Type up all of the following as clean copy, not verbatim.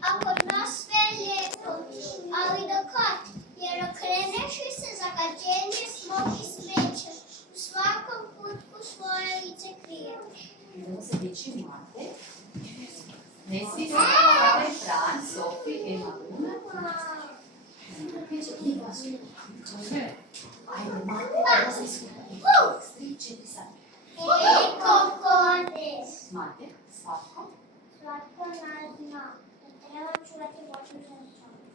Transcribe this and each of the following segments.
Ако нас све е лепо, али докад ја окренеш и се загадени смог и смеќе, у сваком кутку своје лице криеш. Idemo se dići mate. Ne svi se mate, Fran, Sofi, Ema, Luna. Ajde, mate, da se skupati. 3, 4, sad. Kokodes. Mate, Slatko. Slatko na dno. Da treba čuvati voću za čovjek.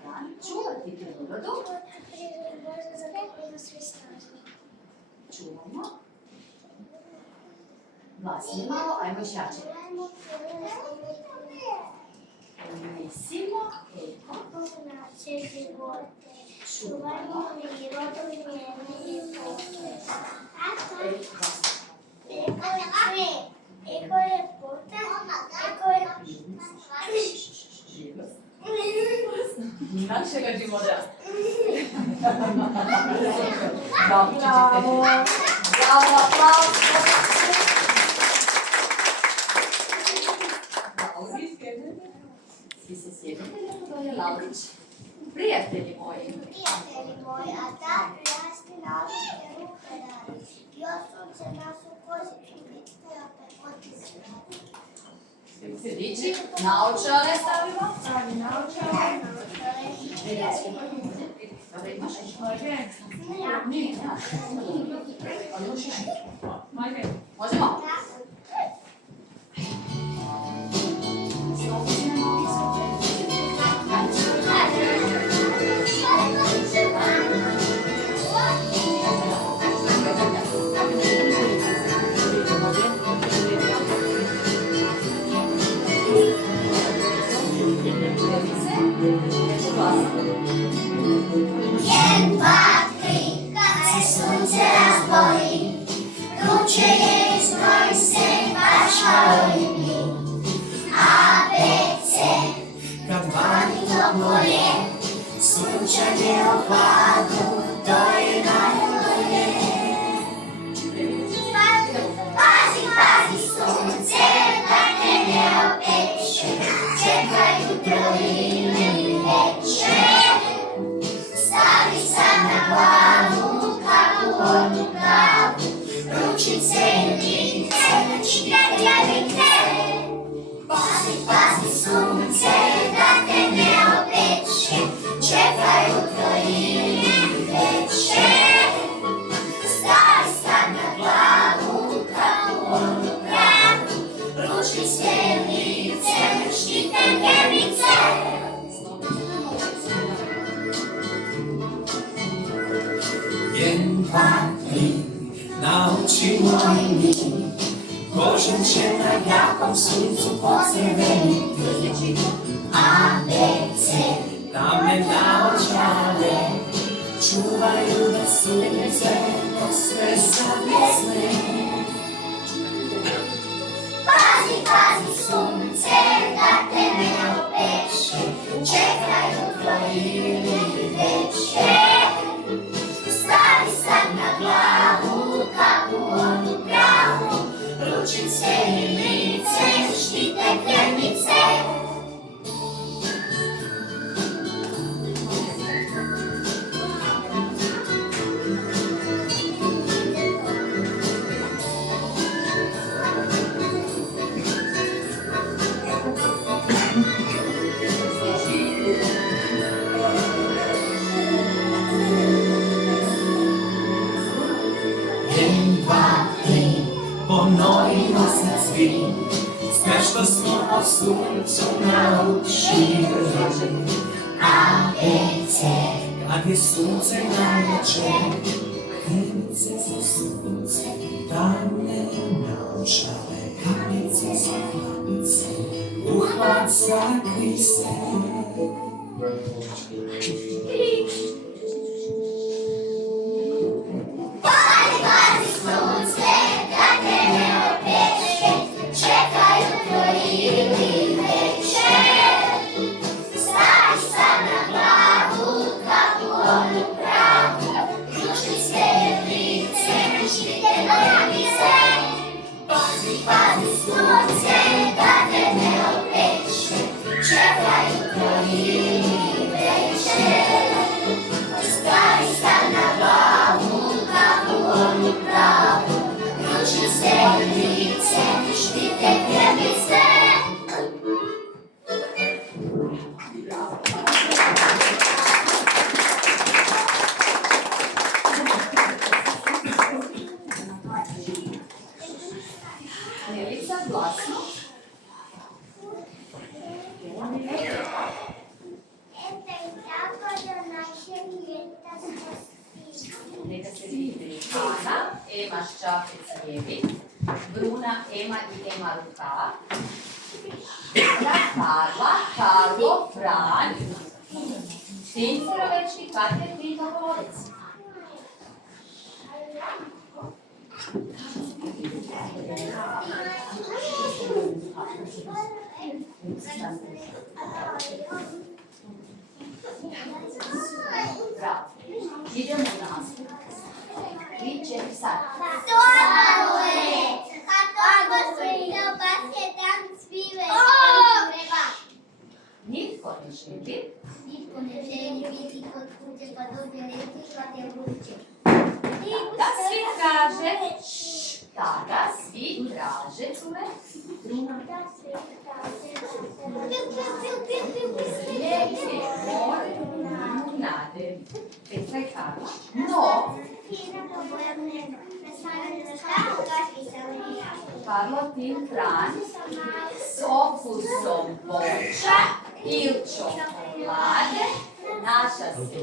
Fran, čuvati prirodu. Prirodu za neko da svi snažni. Čuvamo. Glasnije malo, ajmo još jače. Unesimo, eko. Naše živote. Čuvamo prirodu njene ljepote. Eko je sve. Eko je ljepota. Eko je Našega života. Bravo. Bravo, aplauz. Svi se sjedite, Ljuboja Laurić. Prijatelji moji. Prijatelji moji, a da prijasni nalike ruke radi. Još sunce nas u kozi čuvite, opet otiske radi. Se dići, naočale stavimo. Pravi naočale. Dobro, imaš? Nije. Ali još još. Majke. Možemo? Jedan, dva, tri, kad se sunce razboli, ruče je zbroj se baš kao i mi. A, B, C, kad vani toplo je, sunčanje u hladu, to je najbolje. Pazi, pazi sunce, da te ne opeče, čekaj jutro ili veče. Stavi sam na glavu, kapu onu pravu, ručice i lice, čitateljice. Pazi, pazi sunce, da te ne opeče, čekaj jutro ili veče. Stavi sam na glavu, kapu onu pravu, ručice i lice, čitateljice. Jedan, dva, tri, naučimo i mi, kožen će na jakom suncu pocrveniti. A, B, C, tame naočale, čuvaju da sunce posve savjesne. Pazi, pazi sunce, da te ne opeče, čekaj jutro ili veče. Stavi sad na glavu, kapu onu pravu, ručice i lice, štite krenice. Ponovimo se svi, sve što smo o suncu naučili. A, B, C, Kad je sunce najjače, krenice za sunce, dane naočale, kapljice za hladice, u hlad sakri se. pazi, pazi sunce, da te ne opeče, čekaj jutro ili veče. Stavi sad na glavu, kapu onu pravu, ručice i lice, štite krenice. Pazi, pazi sunce, da te ne David, Bruna, Ema i Ema ruka. Carla, Carlo, Fran, Sin Sirovečki, Katja, ti Dobrovolec. Bravo. Idemo u nastup. 3, 4, sad. Nitko ne želi. Da svi traže, tada svi traže, cure. Lijepi, moraju nade. Petra i Karla. No, Karlo, ti, Fran, s okusom voća ili čokolade, naša se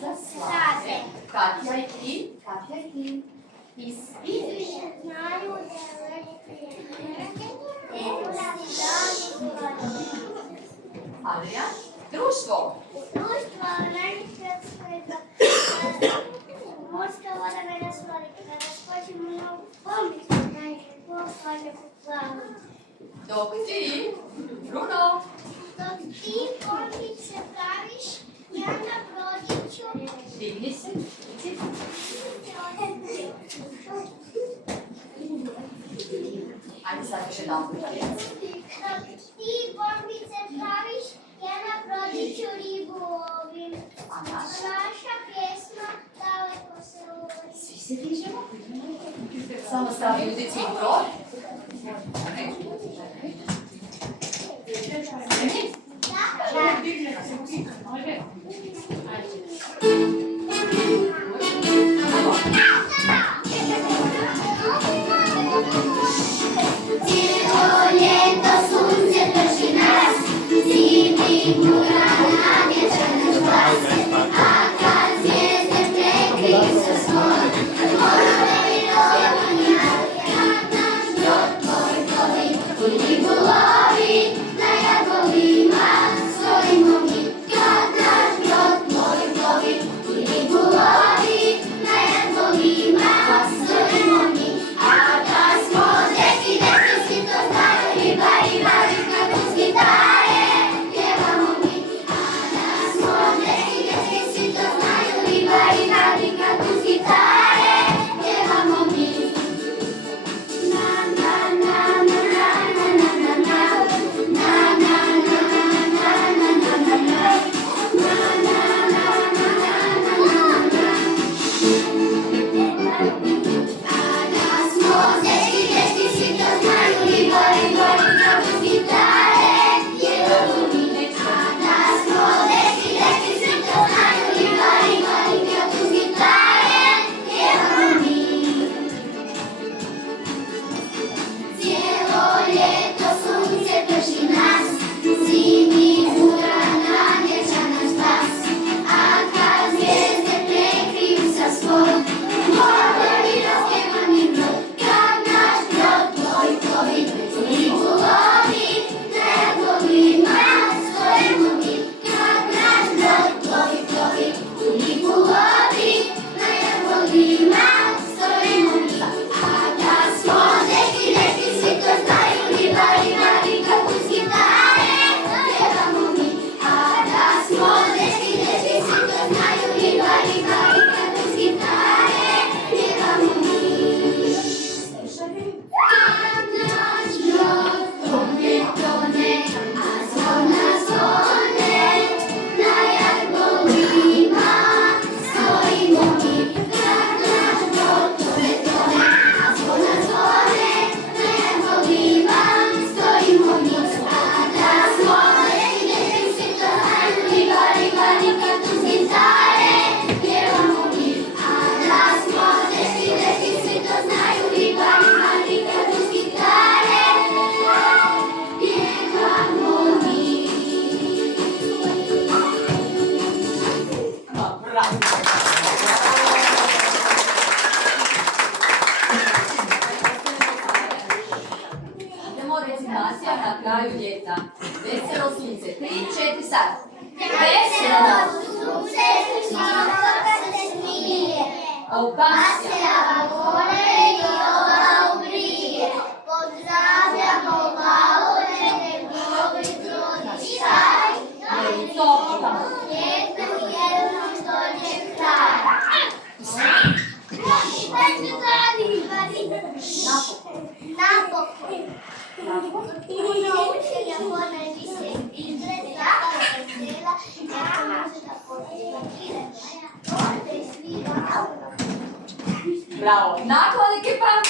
za slade. Katja i ti, Katja i ti. Ti ideš. Adrian, društvo. Dok ti, Bruno. Digni se. Ajde sad još jedan puta. Ti bombice praviš, ja na brodiću ribu lovim. A naša? Naša pjesma daleko se uvodi. Svi se dižemo. Samo stavi udici i brod. Ajde. Cijelo ljeto sunce drži nas, zimi mura na vječane glase, a kad zvijezde prekriju se svoj, moramo i rovanja, kad naš brod tvoj plovi idemo, recitacija na kraju ljeta. Veselo sunce. 3, 4, sad. Veselo sunce, snijega se smije, opasja. more i ova ubrije. Pozdravljamo valove, negovi brodi šaj, Jer i to tamo. jednom dođe kraj. Napokon. Puno učenja ponajviše izgleda, vesela, jako može da postigne. Ovdje svira. Bravo. Naklonike pamet.